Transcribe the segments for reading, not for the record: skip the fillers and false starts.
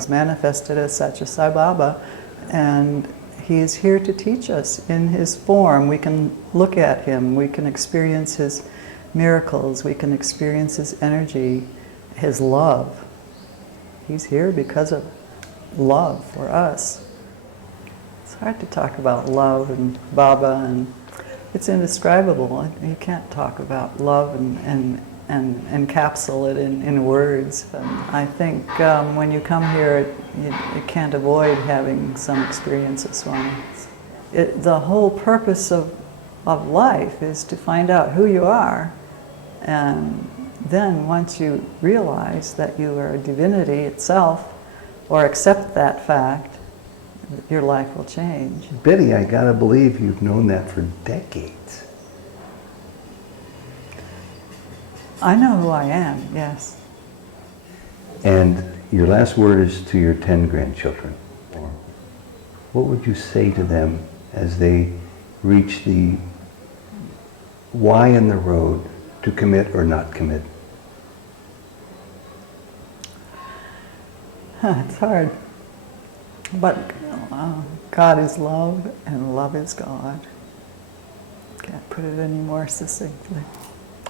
has manifested as such a Sai Baba, and he is here to teach us in his form. We can look at him, we can experience his miracles, we can experience his energy, his love. He's here because of love for us. It's hard to talk about love and Baba, and it's indescribable. You can't talk about love and encapsulate it in words. I think when you come here, you can't avoid having some experiences. The whole purpose of life is to find out who you are, and then once you realize that you are a divinity itself, or accept that fact, your life will change. Betty, I gotta believe you've known that for decades. I know who I am, yes. And your last word is to your 10 grandchildren. What would you say to them as they reach the Y in the road to commit or not commit? It's hard. But God is love, and love is God. Can't put it any more succinctly.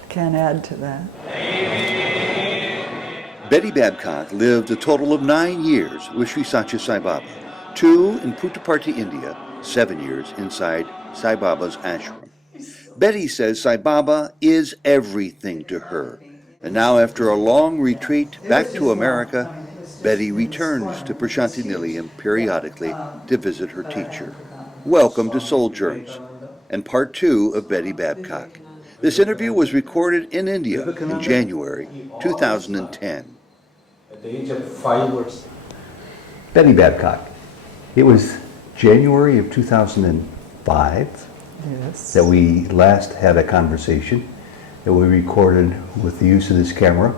Can't add to that. Betty Babcock lived a total of 9 years with Sri Satya Sai Baba, 2 in Puttaparthi, India, 7 years inside Sai Baba's ashram. Betty says Sai Baba is everything to her. And now, after a long retreat back to America, Betty returns to Prashanti Nilayam periodically to visit her teacher. Welcome to Souljourns and part 2 of Betty Babcock. This interview was recorded in India in January 2010. At the age of 5 or 6. Betty Babcock, it was January of 2005 Yes. that we last had a conversation that we recorded with the use of this camera.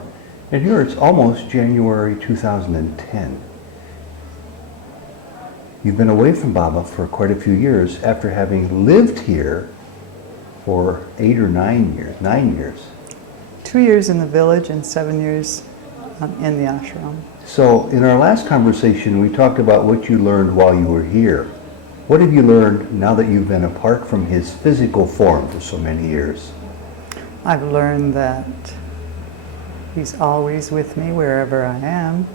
And here it's almost January 2010. You've been away from Baba for quite a few years after having lived here for 8 or 9 years. 9 years. 2 years in the village and 7 years in the ashram. So in our last conversation, we talked about what you learned while you were here. What have you learned now that you've been apart from his physical form for so many years? I've learned that he's always with me wherever I am.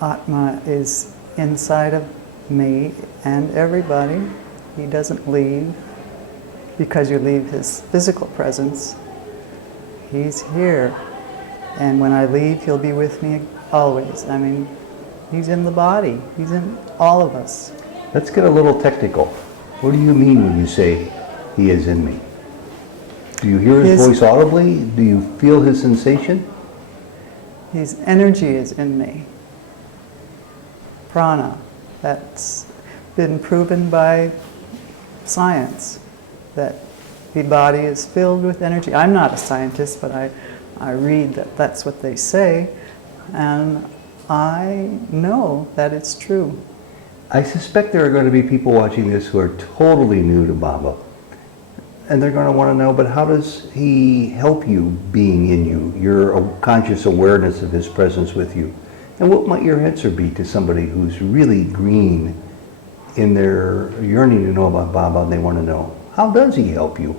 Atma is inside of me and everybody. He doesn't leave because you leave his physical presence. He's here. And when I leave, he'll be with me always. I mean, he's in the body. He's in all of us. Let's get a little technical. What do you mean when you say, he is in me? Do you hear his voice audibly? Do you feel his sensation? His energy is in me. Prana. That's been proven by science, that the body is filled with energy. I'm not a scientist, but I read that that's what they say, and I know that it's true. I suspect there are going to be people watching this who are totally new to Baba. And they're going to want to know, but how does he help you being in you, your conscious awareness of his presence with you? And what might your answer be to somebody who's really green in their yearning to know about Baba, and they want to know, how does he help you?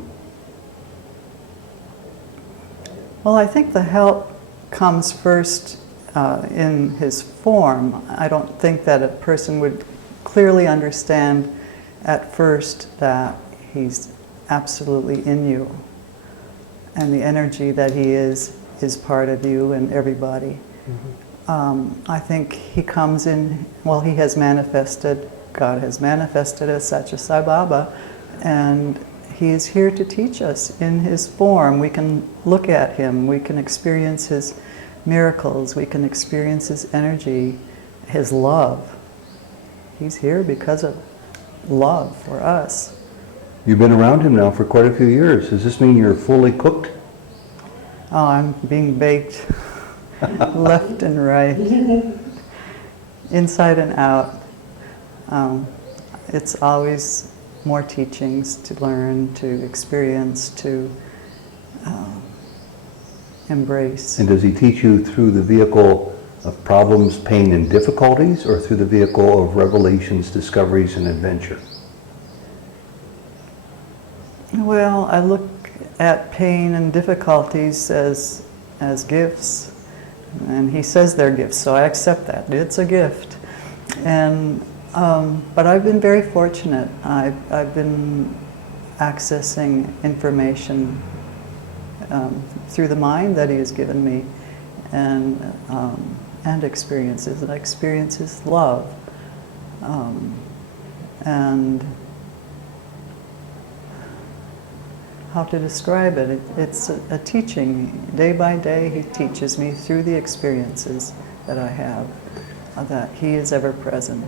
Well, I think the help comes first in his form. I don't think that a person would clearly understand at first that he's absolutely in you, and the energy that he is part of you and everybody. Mm-hmm. I think he comes in, well, he has manifested, God has manifested as such a Sai Baba, and he is here to teach us in his form. We can look at him, we can experience his miracles, we can experience his energy, his love. He's here because of love for us. You've been around him now for quite a few years. Does this mean you're fully cooked? Oh, I'm being baked left and right, inside and out. It's always more teachings to learn, to experience, to embrace. And does he teach you through the vehicle of problems, pain, and difficulties, or through the vehicle of revelations, discoveries, and adventure? Well, I look at pain and difficulties as gifts, and he says they're gifts, so I accept that. It's a gift. And but I've been very fortunate. I've been accessing information through the mind that he has given me, and experiences. And I experience his love, and how to describe it. It's a teaching. Day by day, he teaches me through the experiences that I have, that he is ever present.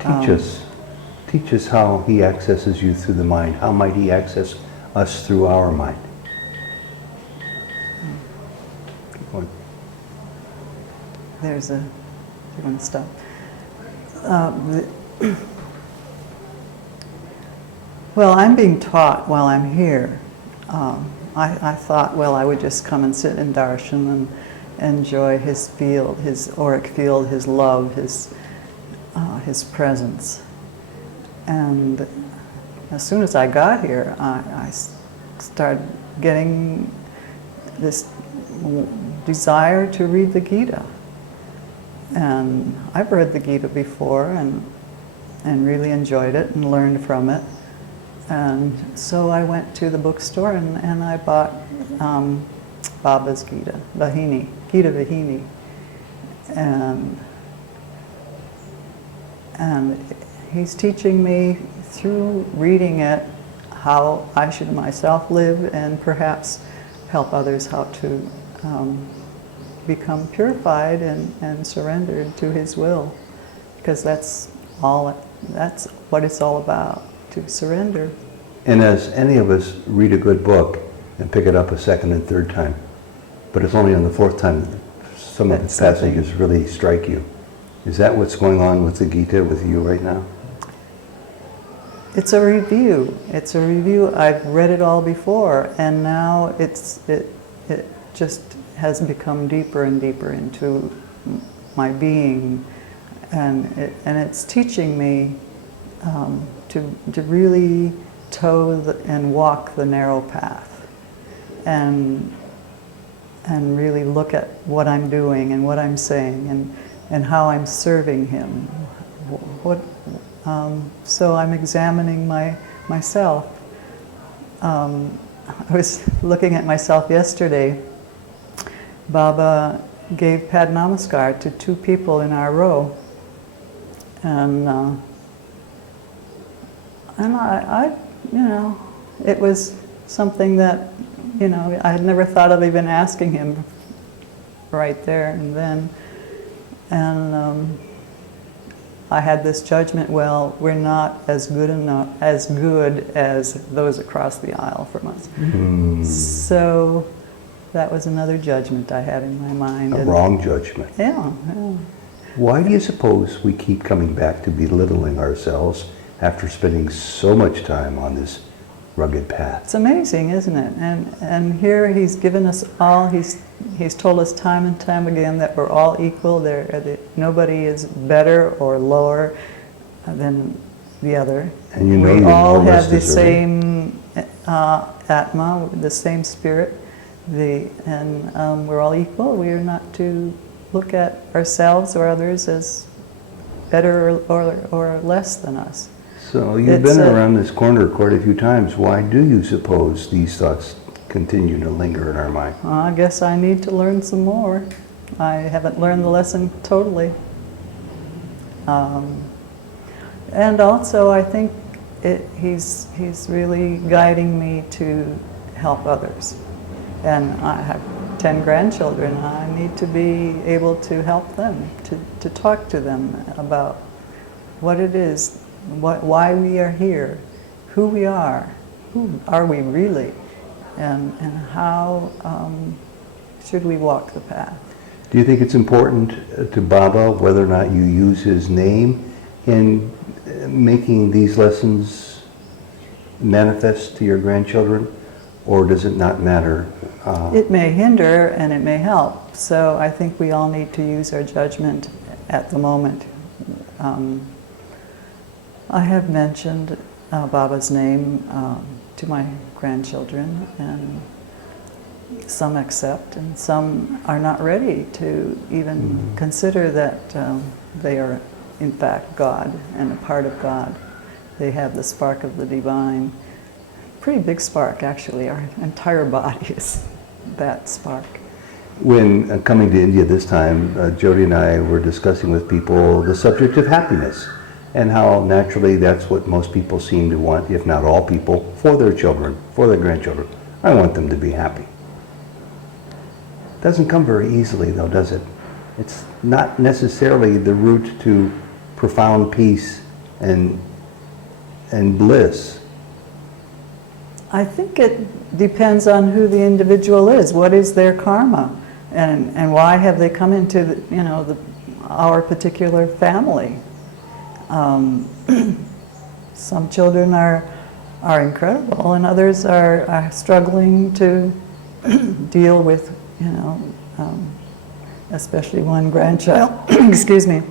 Teach us how he accesses you through the mind. How might he access us through our mind? Keep going. There's a, you want to stop? Well, I'm being taught while I'm here. I thought, well, I would just come and sit in darshan and enjoy his field, his auric field, his love, his presence. And as soon as I got here, I started getting this desire to read the Gita. And I've read the Gita before and really enjoyed it and learned from it. And so I went to the bookstore and I bought Baba's Gita, Gita Vahini. And he's teaching me through reading it how I should myself live and perhaps help others how to become purified and surrendered to his will. Because that's what it's all about, to surrender. And as any of us read a good book and pick it up a second and third time, but it's only on the fourth time some of the passages really strike you. Is that what's going on with the Gita with you right now? It's a review. It's a review. I've read it all before, and now it just has become deeper and deeper into my being, and it's teaching me to really toe and walk the narrow path, and really look at what I'm doing and what I'm saying and how I'm serving him. So I'm examining myself. I was looking at myself yesterday. Baba gave Pad Namaskar to 2 people in our row, and I it was something that, I had never thought of even asking him right there and then. And I had this judgment, well, we're not as good as those across the aisle from us. So that was another judgment I had in my mind. A wrong judgment. Yeah. Why do you suppose we keep coming back to belittling ourselves after spending so much time on this rugged path? It's amazing, isn't it? And here he's given us all, he's told us time and time again that we're all equal. Nobody is better or lower than the other. And we all have the same Atma, the same spirit, and we're all equal. We are not to look at ourselves or others as better or less than us. So you've been around this corner quite a few times. Why do you suppose these thoughts continue to linger in our mind? I guess I need to learn some more. I haven't learned the lesson totally. And also I think he's really guiding me to help others. And I have 10 grandchildren. I need to be able to help them, to talk to them about what it is, why we are here, who we are, who are we really, and how should we walk the path. Do you think it's important to Baba whether or not you use his name in making these lessons manifest to your grandchildren, or does it not matter? It may hinder and it may help. So I think we all need to use our judgment at the moment. I have mentioned Baba's name to my grandchildren, and some accept and some are not ready to even consider that they are in fact God and a part of God. They have the spark of the divine. Pretty big spark, actually. Our entire body is that spark. When coming to India this time, Jody and I were discussing with people the subject of happiness and how naturally that's what most people seem to want, if not all people, for their children, for their grandchildren. I want them to be happy. Doesn't come very easily though, does it? It's not necessarily the route to profound peace and bliss. I think it depends on who the individual is. What is their karma? And why have they come into our particular family? Some children are incredible, and others are struggling to deal with, especially one grandchild, excuse me,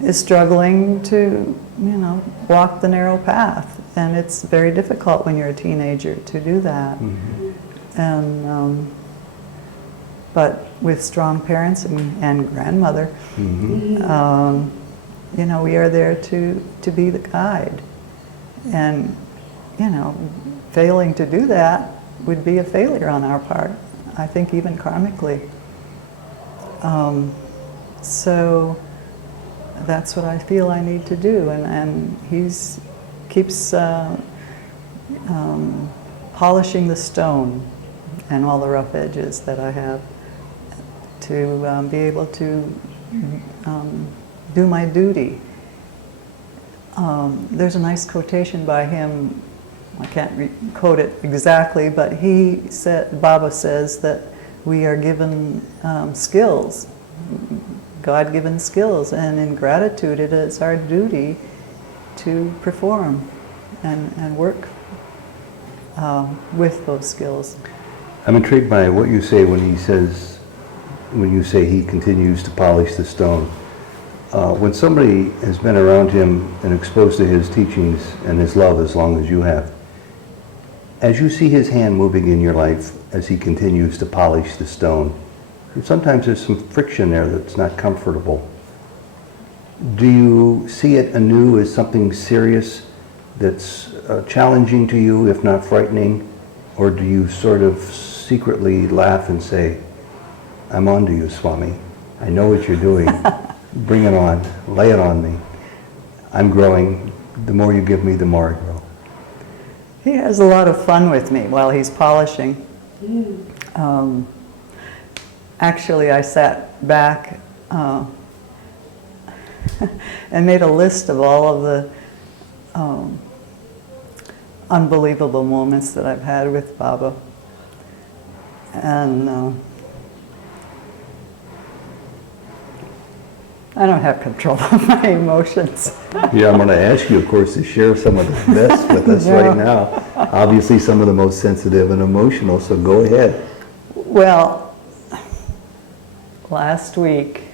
is struggling to, walk the narrow path. And it's very difficult when you're a teenager to do that. And but with strong parents and grandmother, we are there to be the guide. And, failing to do that would be a failure on our part, I think even karmically. So that's what I feel I need to do. And he's keeps polishing the stone and all the rough edges that I have to be able to do my duty. There's a nice quotation by him. I can't quote it exactly, but Baba says that we are given skills, God-given skills, and in gratitude it is our duty to perform and work with those skills. I'm intrigued by what you say when you say he continues to polish the stone. When somebody has been around him and exposed to his teachings and his love as long as you have, as you see his hand moving in your life as he continues to polish the stone, sometimes there's some friction there that's not comfortable. Do you see it anew as something serious that's challenging to you, if not frightening? Or do you sort of secretly laugh and say, I'm on to you, Swami. I know what you're doing. Bring it on. Lay it on me. I'm growing. The more you give me, the more I grow. He has a lot of fun with me while he's polishing. Actually, I sat back and made a list of all of the unbelievable moments that I've had with Baba. And I don't have control of my emotions. Yeah, I'm going to ask you, of course, to share some of the best with us right now. Obviously, some of the most sensitive and emotional, so go ahead. Well, last week,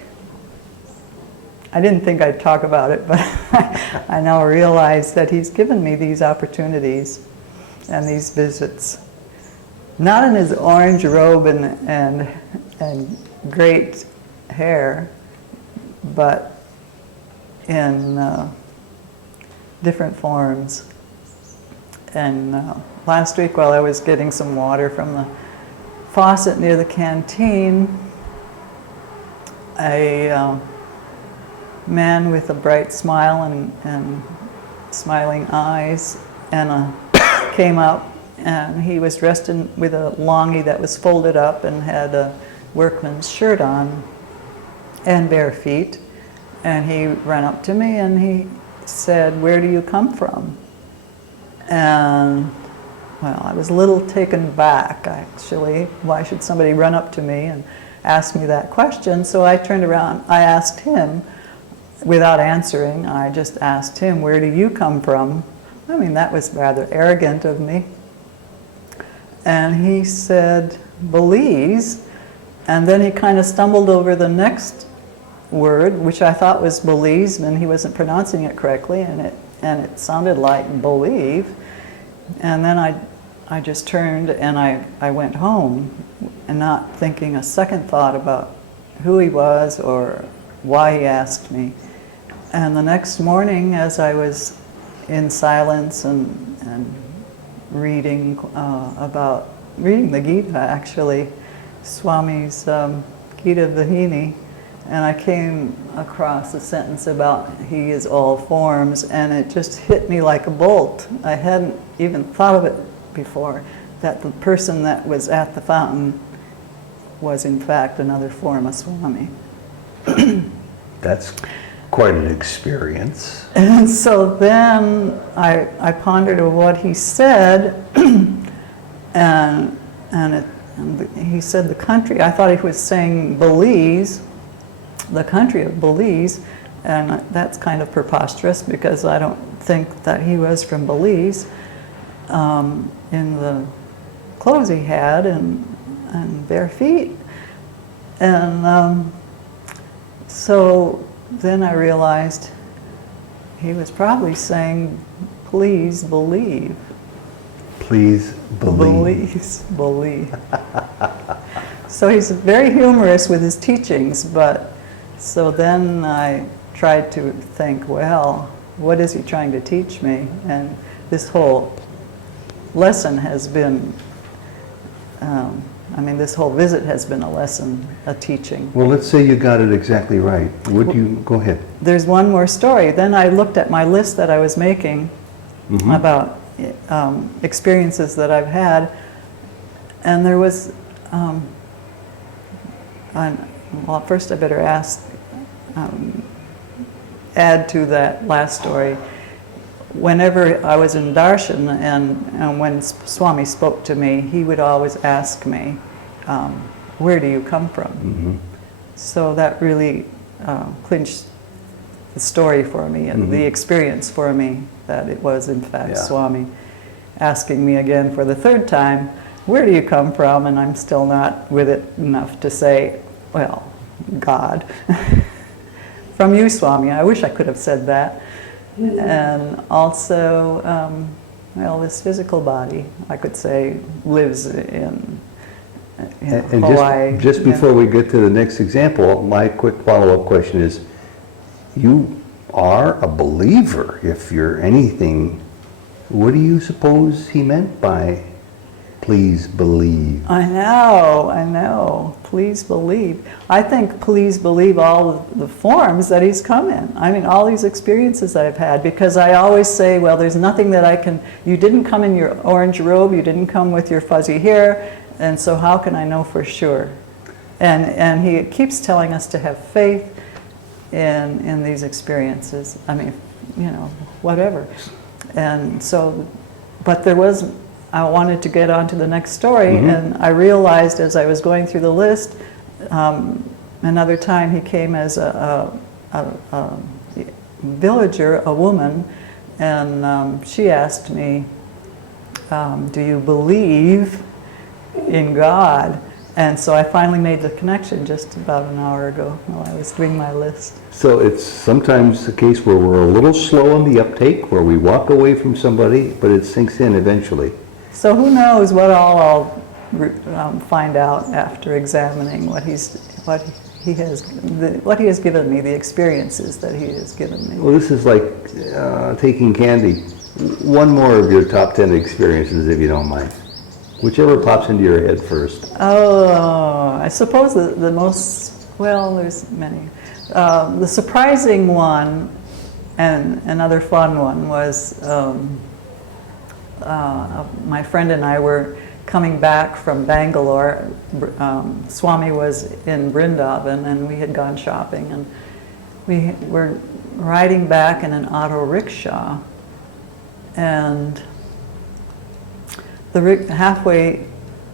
I didn't think I'd talk about it, but I now realize that he's given me these opportunities and these visits. Not in his orange robe and great hair, but in different forms. And last week, while I was getting some water from the faucet near the canteen, a man with a bright smile and smiling eyes came up, and he was dressed with a longi that was folded up and had a workman's shirt on and bare feet. And he ran up to me and he said, "Where do you come from?" And well, I was a little taken back, actually. Why should somebody run up to me and ask me that question? So I turned around, I asked him, without answering, I just asked him, "Where do you come from?" I mean, that was rather arrogant of me. And he said, "Belize." And then he kind of stumbled over the next word, which I thought was believes, and he wasn't pronouncing it correctly, and it sounded like believe. And then I just turned and I went home, and not thinking a second thought about who he was or why he asked me. And the next morning, as I was in silence and reading reading the Gita, actually, Swami's Gita Vahini, and I came across a sentence about he is all forms, and it just hit me like a bolt. I hadn't even thought of it before, that the person that was at the fountain was in fact another form of Swami. That's quite an experience. And so then I pondered over what he said, and he said the country, I thought he was saying Belize, the country of Belize, and that's kind of preposterous because I don't think that he was from Belize in the clothes he had and bare feet. And so then I realized he was probably saying, please believe. Please believe. Please believe. So he's very humorous with his teachings, but so then I tried to think, well, what is he trying to teach me? And this whole lesson has been, this whole visit has been a lesson, a teaching. Well, let's say you got it exactly right. Would you go ahead? There's one more story. Then I looked at my list that I was making about experiences that I've had, and there was, well, first I better add to that last story. Whenever I was in darshan and when Swami spoke to me, he would always ask me, where do you come from? So that really clinched the story for me and the experience for me, that it was in fact Swami asking me again for the third time, where do you come from? And I'm still not with it enough to say, well, God. From you, Swami. I wish I could have said that. And also, well, this physical body, I could say, lives in Hawaii. And just before we get to the next example, my quick follow-up question is, you are a believer. If you're anything, what do you suppose he meant by please believe? I know. Please believe. I think please believe all the forms that he's come in. I mean, all these experiences that I've had, because I always say, well, there's nothing that I can, you didn't come in your orange robe, you didn't come with your fuzzy hair, and so how can I know for sure? And he keeps telling us to have faith in these experiences. I mean, whatever. And so, but there was, I wanted to get on to the next story, and I realized as I was going through the list, another time he came as a villager, a woman, and she asked me, do you believe in God? And so I finally made the connection just about an hour ago while I was doing my list. So it's sometimes the case where we're a little slow on the uptake, where we walk away from somebody, but it sinks in eventually. So who knows what I'll find out after examining what he has given me, the experiences that he has given me. Well, this is like taking candy. One more of your top 10 experiences, if you don't mind. Whichever pops into your head first. Oh, I suppose the most, well, there's many. The surprising one and another fun one was my friend and I were coming back from Bangalore. Swami was in Vrindavan and we had gone shopping, and we were riding back in an auto rickshaw, and halfway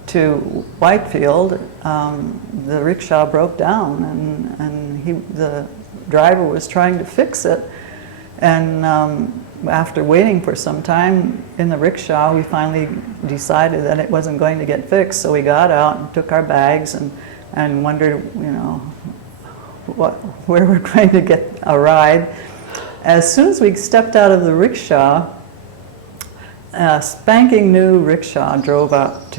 to Whitefield, the rickshaw broke down, and the driver was trying to fix it. And after waiting for some time in the rickshaw, we finally decided that it wasn't going to get fixed. So we got out and took our bags, and and wondered, where we're going to get a ride. As soon as we stepped out of the rickshaw, a spanking new rickshaw drove up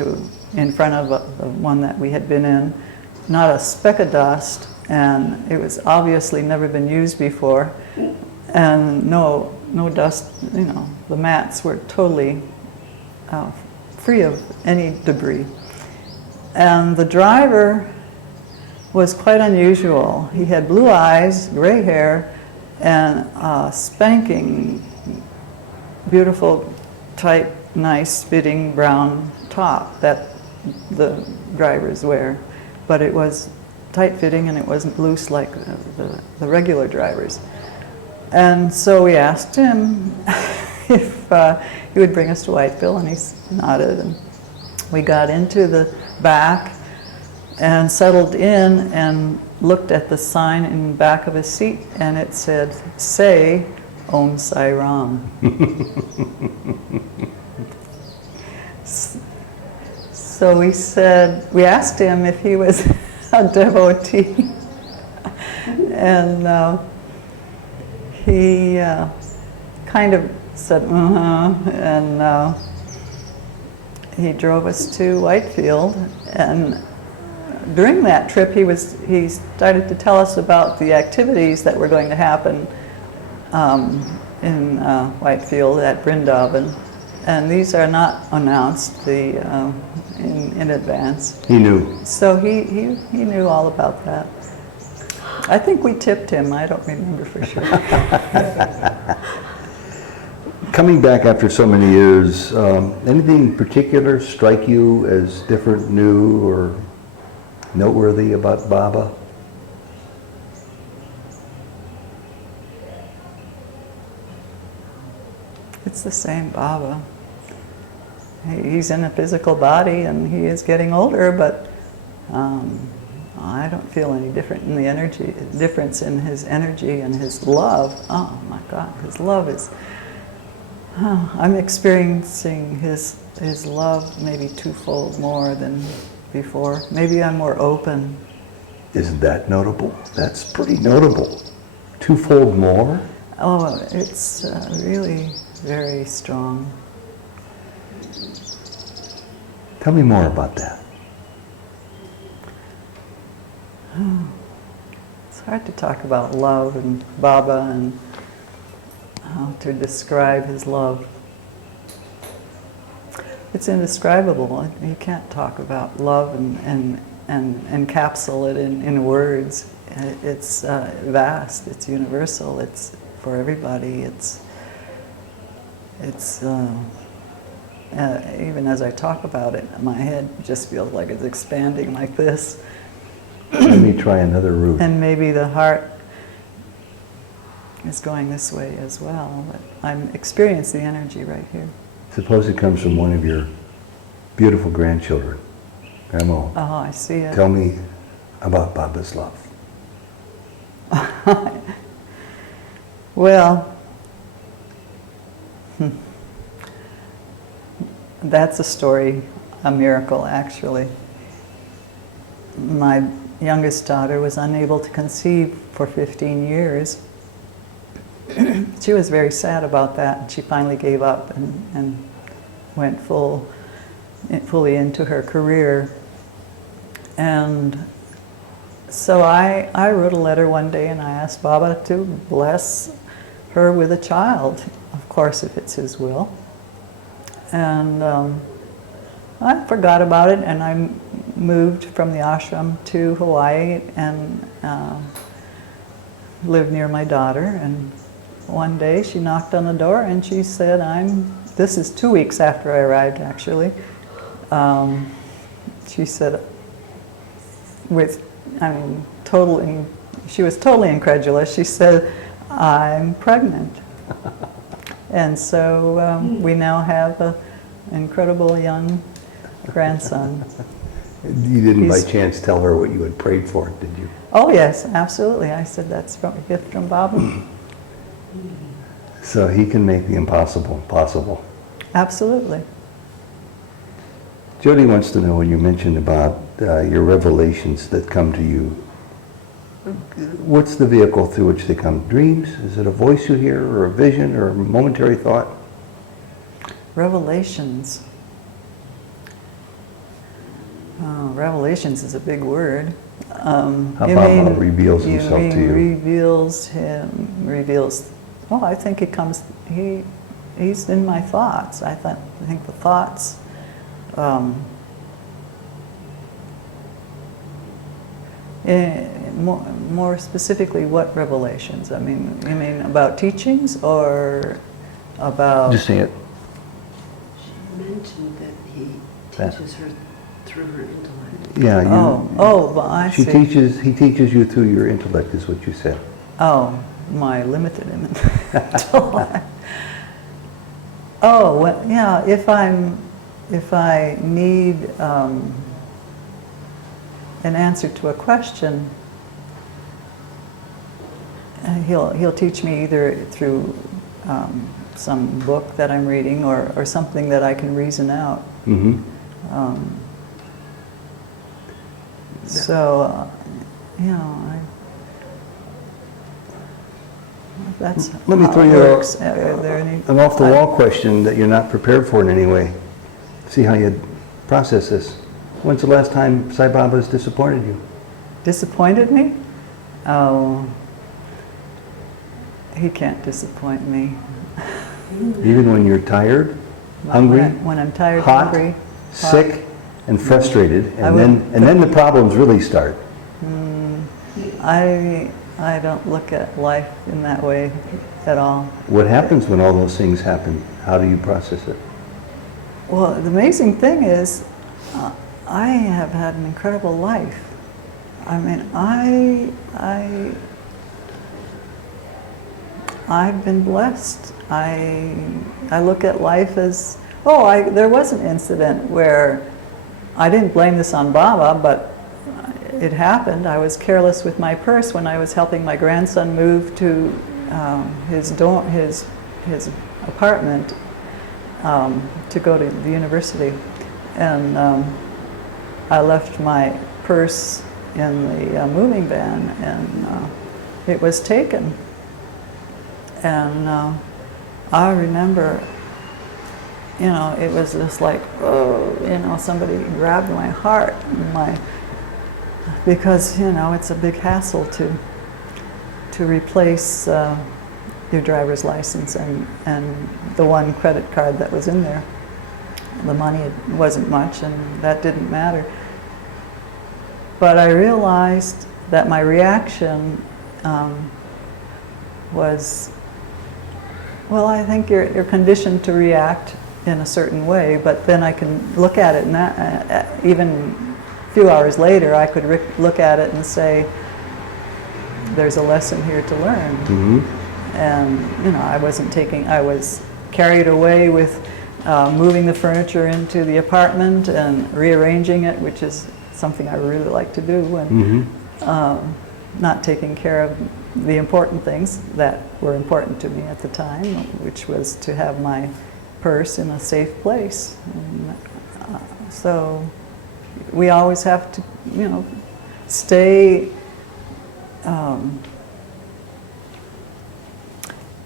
in front of the one that we had been in. Not a speck of dust, and it was obviously never been used before, and no dust. The mats were totally free of any debris. And the driver was quite unusual. He had blue eyes, gray hair, and a spanking, beautiful, tight, nice fitting brown top that the drivers wear. But it was tight fitting and it wasn't loose like the regular drivers. And so we asked him if he would bring us to Whiteville, and he nodded. And we got into the back and settled in and looked at the sign in the back of his seat, and it said, "Say Om Sai Ram." So we asked him if he was a devotee, and he kind of said, and he drove us to Whitefield. And during that trip, he started to tell us about the activities that were going to happen in Whitefield at Brindavan. And these are not announced in advance. He knew. So he knew all about that. I think we tipped him. I don't remember for sure. Coming back after so many years, anything in particular strike you as different, new, or noteworthy about Baba? It's the same Baba. He's in a physical body and he is getting older, but I don't feel any different in the energy, difference in his energy and his love. Oh my God, his love is, I'm experiencing his love maybe twofold more than before. Maybe I'm more open. Isn't that notable? That's pretty notable. Twofold more? Oh, it's really very strong. Tell me more about that. It's hard to talk about love and Baba and how to describe his love. It's indescribable. You can't talk about love and encapsulate it in words. It's vast. It's universal. It's for everybody. Even as I talk about it, my head just feels like it's expanding like this. Let me try another route. And maybe the heart is going this way as well. But I'm experiencing the energy right here. Suppose it comes from one of your beautiful grandchildren. Grandma, Oh, I see it. tell me about Baba's love. Well, that's a story, a miracle actually. My youngest daughter was unable to conceive for 15 years. She was very sad about that, and she finally gave up and went fully into her career. And so I wrote a letter one day and I asked Baba to bless her with a child, of course, if it's his will. And I forgot about it, and I moved from the ashram to Hawaii and lived near my daughter. And one day she knocked on the door and she said, this is 2 weeks after I arrived actually. She said, she was totally incredulous. She said, "I'm pregnant." And so we now have an incredible young grandson. You didn't by chance tell her what you had prayed for, did you? Oh yes, absolutely. I said that's a gift from Baba. So he can make the impossible possible. Absolutely. Jody wants to know, you mentioned about your revelations that come to you. What's the vehicle through which they come? Dreams? Is it a voice you hear, or a vision, or a momentary thought? Revelations. Oh, revelations is a big word. How about reveals himself to you? Reveals. Oh, I think it comes. He's in my thoughts. I think the thoughts. More specifically, what revelations? I mean, you mean about teachings or about? Just say it. She mentioned that he teaches her through her intellect. Yeah. Well, I see. He teaches you through your intellect, is what you said. Oh, my limited intellect. Oh, well, yeah. If I need an answer to a question, he'll teach me either through some book that I'm reading or something that I can reason out. Mm-hmm. So, that's Let me how throw it you works. Are there any, an off-the-wall question that you're not prepared for in any way. See how you process this. When's the last time Sai Baba has disappointed you? disappointed me? Oh, he can't disappoint me. Even when you're tired, hungry, when I'm tired, hot, hungry, sick, and frustrated, I and then the problems really start. I don't look at life in that way at all. What happens when all those things happen? How do you process it? Well, the amazing thing is, I have had an incredible life. I mean, I've been blessed. I look at life as, there was an incident where I didn't blame this on Baba, but it happened. I was careless with my purse when I was helping my grandson move to his apartment to go to the university, and I left my purse in the moving van, and it was taken. And I remember, it was just like, somebody grabbed my heart, because it's a big hassle to replace your driver's license and the one credit card that was in there. The money wasn't much, and that didn't matter. But I realized that my reaction was, well, I think you're conditioned to react in a certain way, but then I can look at it, and even a few hours later, I could look at it and say, there's a lesson here to learn. Mm-hmm. And, I was carried away with moving the furniture into the apartment and rearranging it, which is something I really like to do, and not taking care of the important things that were important to me at the time, which was to have my purse in a safe place. And, so we always have to, stay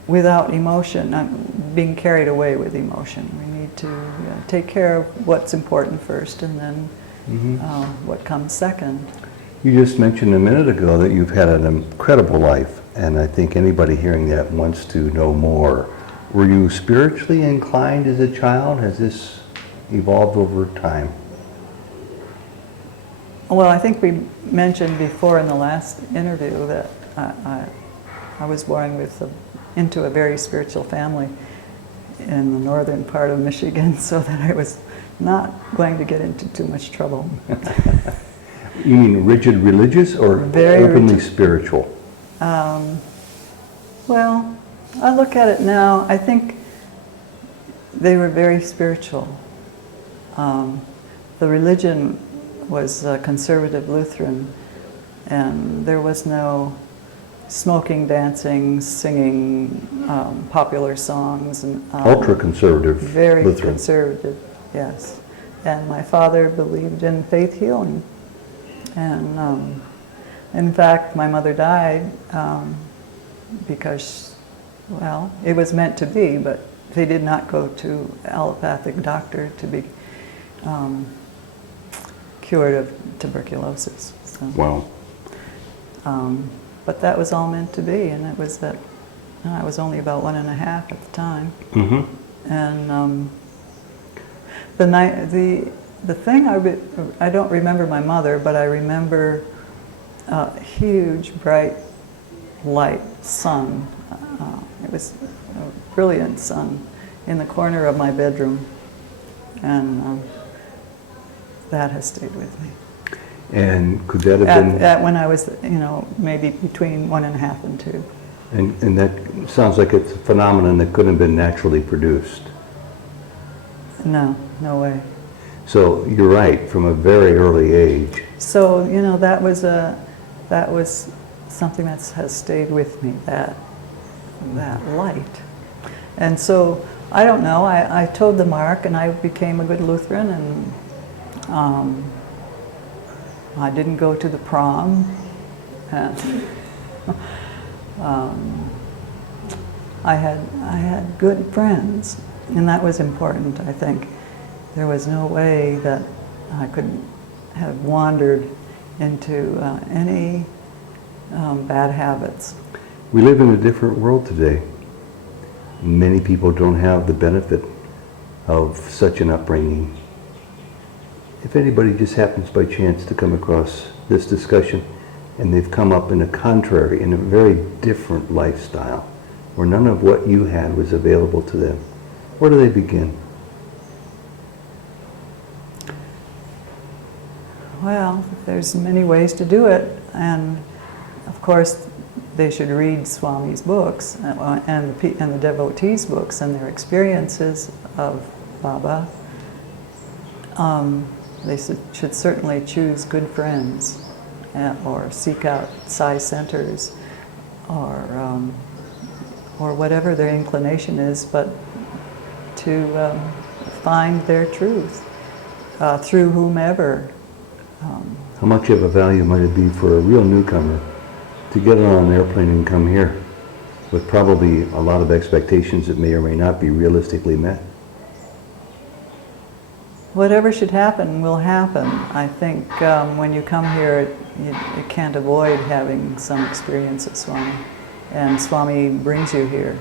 without emotion, being carried away with emotion. We need to take care of what's important first, and then what comes second. You just mentioned a minute ago that you've had an incredible life, and I think anybody hearing that wants to know more. Were you spiritually inclined as a child? Has this evolved over time? Well, I think we mentioned before in the last interview that I was born into a very spiritual family in the northern part of Michigan, so that I was not going to get into too much trouble. You mean rigid religious or Very openly rigid. spiritual? Well, I look at it now, I think they were very spiritual. The religion was conservative Lutheran, and there was no smoking, dancing, singing popular songs. And Ultra-conservative very Lutheran. conservative, yes. And my father believed in faith healing. And in fact, my mother died because, well, it was meant to be, but they did not go to allopathic doctor to be cured of tuberculosis. So, Wow. but that was all meant to be, and it was that I was only about 1.5 at the time. Mm-hmm. And the thing I don't remember my mother, but I remember a huge bright light sun. It was a brilliant sun in the corner of my bedroom, and that has stayed with me. And could that have been... At when I was, maybe between 1.5 and 2. And that sounds like it's a phenomenon that couldn't have been naturally produced. No, no way. So you're right, from a very early age. So, that was something that has stayed with me, that light. And so, I don't know, I towed the mark and I became a good Lutheran, and I didn't go to the prom. And, I had good friends, and that was important, I think. There was no way that I could have wandered into any bad habits. We live in a different world today. Many people don't have the benefit of such an upbringing. If anybody just happens by chance to come across this discussion and they've come up in a very different lifestyle, where none of what you had was available to them, where do they begin? Well, there's many ways to do it, and of course they should read Swami's books and the devotees' books and their experiences of Baba. They should certainly choose good friends, or seek out Sai centers, or whatever their inclination is, but to find their truth through whomever. How much of a value might it be for a real newcomer to get on an airplane and come here with probably a lot of expectations that may or may not be realistically met? Whatever should happen will happen. I think when you come here, you can't avoid having some experience of Swami. And Swami brings you here.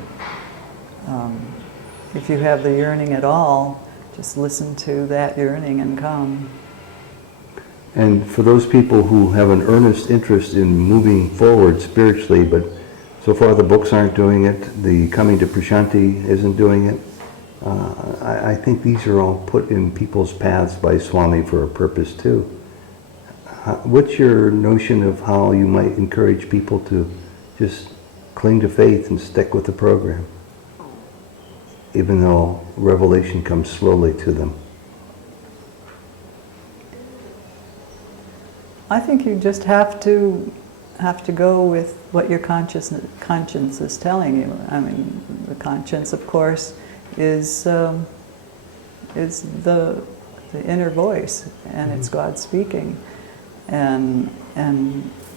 If you have the yearning at all, just listen to that yearning and come. And for those people who have an earnest interest in moving forward spiritually, but so far the books aren't doing it, the coming to Prashanti isn't doing it, I think these are all put in people's paths by Swami for a purpose too. What's your notion of how you might encourage people to just cling to faith and stick with the program, even though revelation comes slowly to them? I think you just have to go with what your conscience is telling you. I mean, the conscience, of course, is the inner voice, and it's God speaking. And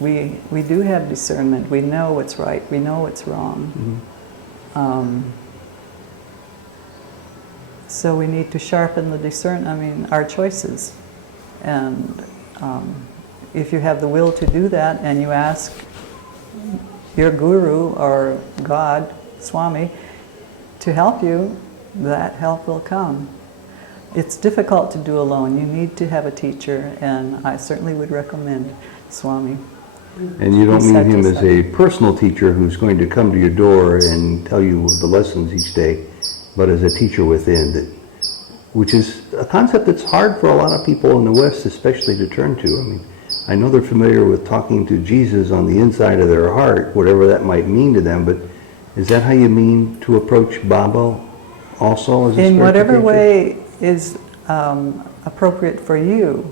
we do have discernment. We know what's right. We know what's wrong. So we need to sharpen the our choices. And if you have the will to do that, and you ask your guru or God, Swami, to help you, that help will come. It's difficult to do alone. You need to have a teacher, and I certainly would recommend Swami. And you don't mean him as a personal teacher who's going to come to your door and tell you the lessons each day, but as a teacher within, which is a concept that's hard for a lot of people in the West especially to turn to. I mean, I know they're familiar with talking to Jesus on the inside of their heart, whatever that might mean to them, but is that how you mean to approach Baba also as a in whatever teacher? way is appropriate for you.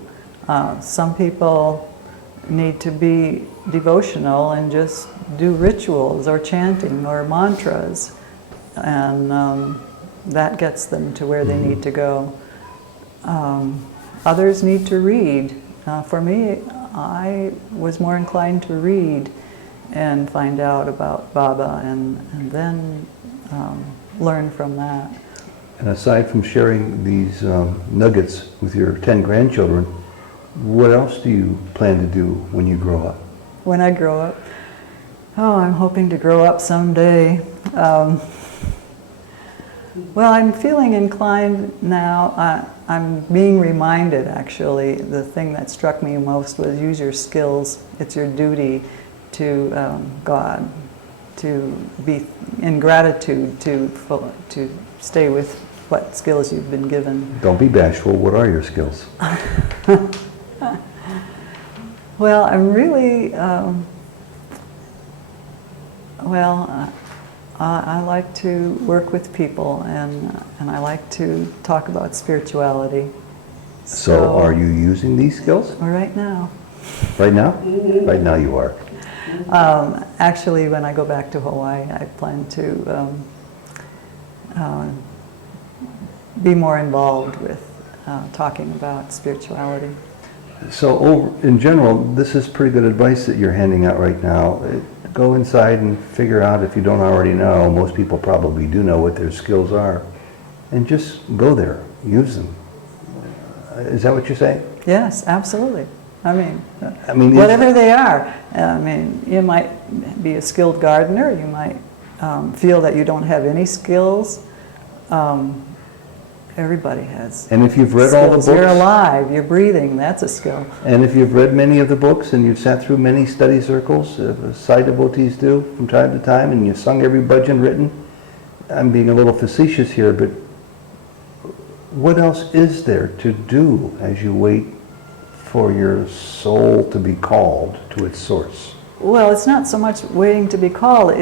Some people need to be devotional and just do rituals or chanting or mantras, and that gets them to where they need to go. Others need to read. For me, I was more inclined to read and find out about Baba and then learn from that. And aside from sharing these nuggets with your 10 grandchildren, what else do you plan to do when you grow up? When I grow up, oh, I'm hoping to grow up someday. Well, I'm feeling inclined now. I'm being reminded, actually, the thing that struck me most was use your skills. It's your duty to God, to be in gratitude, to stay with what skills you've been given. Don't be bashful. What are your skills? Well, I'm really, I like to work with people, and I like to talk about spirituality. So are you using these skills? Right now. Right now? Right now you are. Actually, when I go back to Hawaii, I plan to be more involved with talking about spirituality. So in general, this is pretty good advice that you're handing out right now. Go inside and figure out, if you don't already know, most people probably do know what their skills are, and just go there, use them. Is that what you're saying? Yes, absolutely. I mean is, whatever they are. I mean, you might be a skilled gardener, you might feel that you don't have any skills. Everybody has. And if you've read skills. all the books, you're alive, you're breathing, that's a skill. And if you've read many of the books and you've sat through many study circles, Sai devotees do from time to time, and you've sung every bhajan written, I'm being a little facetious here, but what else is there to do as you wait for your soul to be called to its source? Well, it's not so much waiting to be called,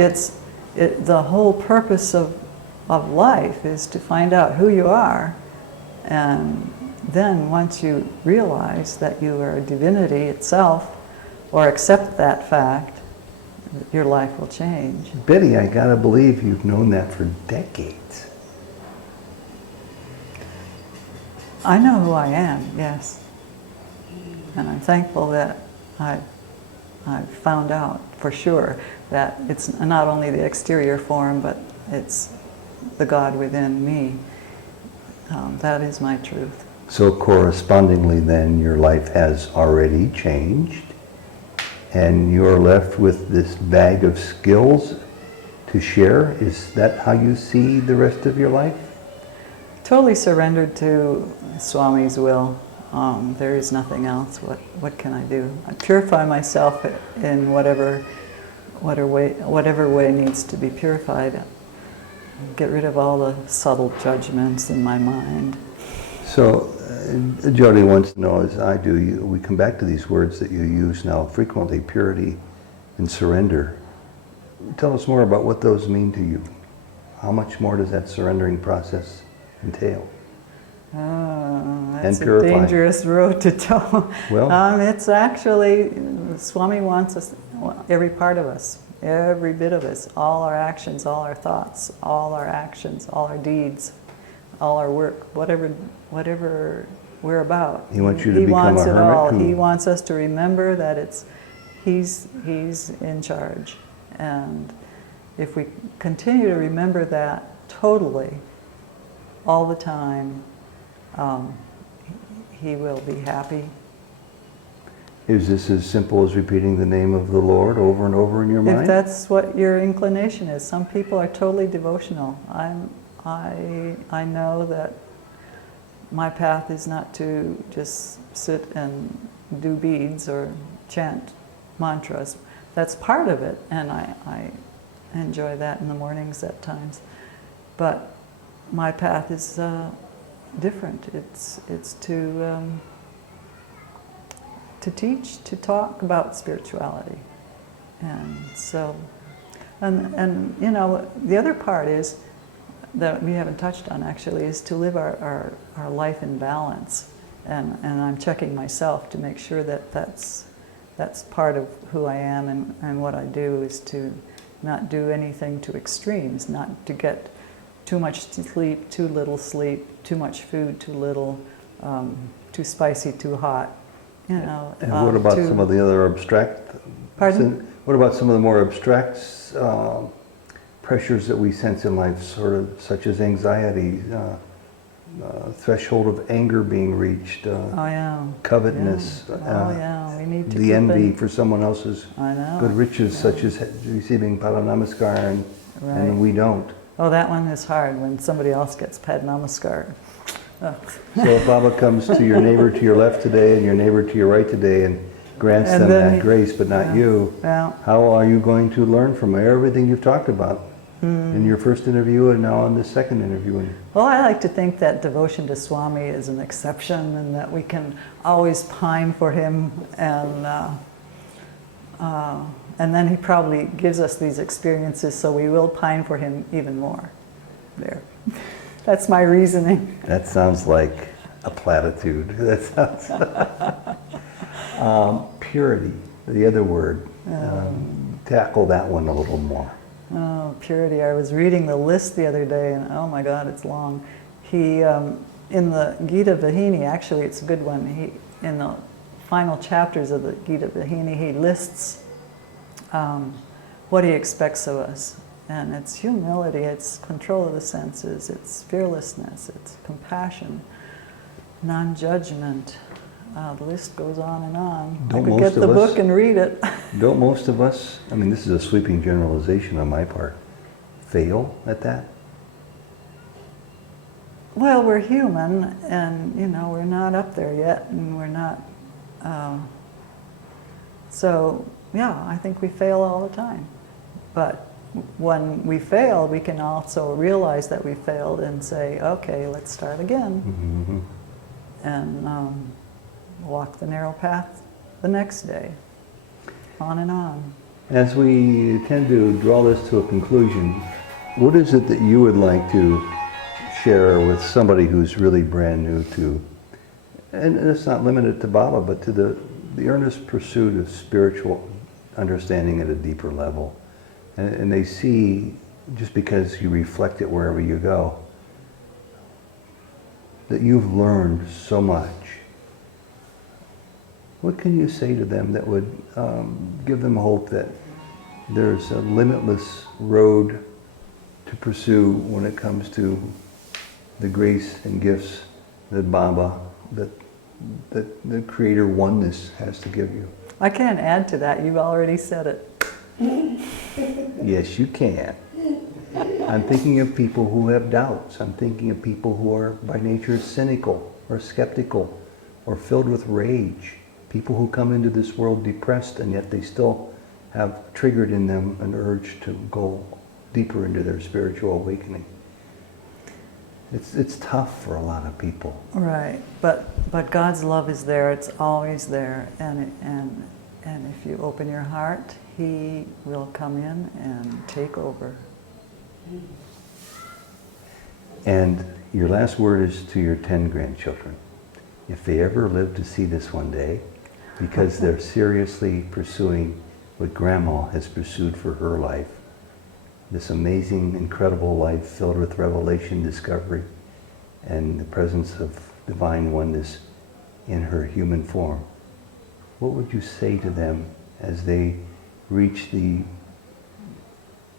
the whole purpose of life is to find out who you are, and then once you realize that you are a divinity itself, or accept that fact, your life will change. Betty, I gotta believe you've known that for decades. I know who I am, yes. And I'm thankful that I've found out for sure that it's not only the exterior form, but it's the God within me. That is my truth. So correspondingly then, your life has already changed, and you're left with this bag of skills to share. Is that how you see the rest of your life? Totally surrendered to Swami's will. There is nothing else. What can I do? I purify myself in whatever way needs to be purified. Get rid of all the subtle judgments in my mind. So, Jody wants to know, as I do, we come back to these words that you use now frequently, purity and surrender. Tell us more about what those mean to you. How much more does that surrendering process entail? That's and a dangerous road to toe. Well, it's actually, Swami wants us, every part of us, every bit of us, all our actions, all our thoughts, all our actions, all our deeds, all our work, whatever we're about. He wants you to become a hermit. He wants it all. He wants us to remember that he's in charge. And if we continue to remember that totally, all the time, he will be happy. Is this as simple as repeating the name of the Lord over and over in your mind? If that's what your inclination is. Some people are totally devotional. I know that my path is not to just sit and do beads or chant mantras. That's part of it, and I enjoy that in the mornings at times. But my path is different. It's to teach, to talk about spirituality. And so, and you know, the other part is, that we haven't touched on actually, is to live our life in balance. And I'm checking myself to make sure that that's part of who I am, and what I do is to not do anything to extremes, not to get too much sleep, too little sleep, too much food, too little, too spicy, too hot. You know. And what about some of the other abstract? Pardon? What about some of the more abstract pressures that we sense in life, sort of such as anxiety, threshold of anger being reached, Oh yeah. covetousness, Yeah. Oh yeah. We need to the keep envy it. for someone else's I know. good riches, such as receiving Padanamaskar, and Right. we don't. Oh, that one is hard when somebody else gets Padnamaskar. Ugh. So if Baba comes to your neighbor to your left today and your neighbor to your right today and grants And them then that grace, but not yeah. you, Yeah. how are you going to learn from everything you've talked about in your first interview and now in the second interview? Well, I like to think that devotion to Swami is an exception and that we can always pine for him, and then he probably gives us these experiences so we will pine for him even more. There. That's my reasoning. That sounds like a platitude. That sounds... purity, the other word. Tackle that one a little more. Oh, purity. I was reading the list the other day, and oh my God, it's long. He, in the Gita Vahini, actually it's a good one, in the final chapters of the Gita Vahini, he lists what he expects of us. And it's humility, it's control of the senses, it's fearlessness, it's compassion, non-judgment. The list goes on and on. Don't I could most get the of us- book and read it. Don't most of us, I mean, this is a sweeping generalization on my part, fail at that? Well, we're human, and you know, we're not up there yet, and we're not. So, yeah, I think we fail all the time. But when we fail, we can also realize that we failed and say, okay, let's start again. And walk the narrow path the next day, on and on. As we tend to draw this to a conclusion, what is it that you would like to share with somebody who's really brand new to, and it's not limited to Baba, but to the earnest pursuit of spiritual understanding at a deeper level? And they see, just because you reflect it wherever you go, that you've learned so much. What can you say to them that would give them hope that there's a limitless road to pursue when it comes to the grace and gifts that Baba, that the Creator Oneness has to give you? I can't add to that, you've already said it. Yes, you can. I'm thinking of people who have doubts. I'm thinking of people who are by nature cynical or skeptical or filled with rage. People who come into this world depressed, and yet they still have triggered in them an urge to go deeper into their spiritual awakening. It's tough for a lot of people. Right, but God's love is there, it's always there, and if you open your heart, He will come in and take over. And your last word is to your 10 grandchildren. If they ever live to see this one day, because they're seriously pursuing what Grandma has pursued for her life, this amazing, incredible life filled with revelation, discovery, and the presence of divine oneness in her human form, what would you say to them as they reach the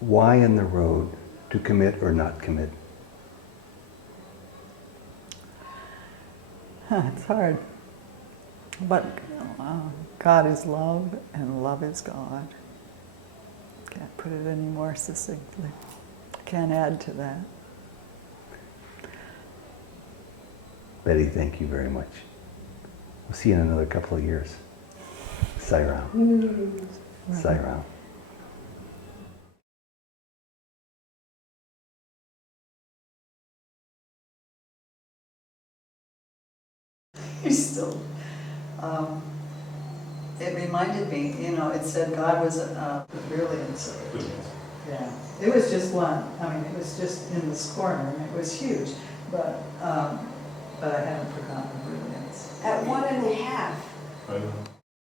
why in the road to commit or not commit? It's hard. But God is love, and love is God. Can't put it any more succinctly. Can't add to that. Betty, thank you very much. We'll see you in another couple of years. Sai Ram. Sai Ram. He's still. It reminded me, you know, it said God was a brilliance. Yeah, it was just one. I mean, it was just in this corner, and it was huge. But I haven't forgotten the brilliance. At 1.5. I know.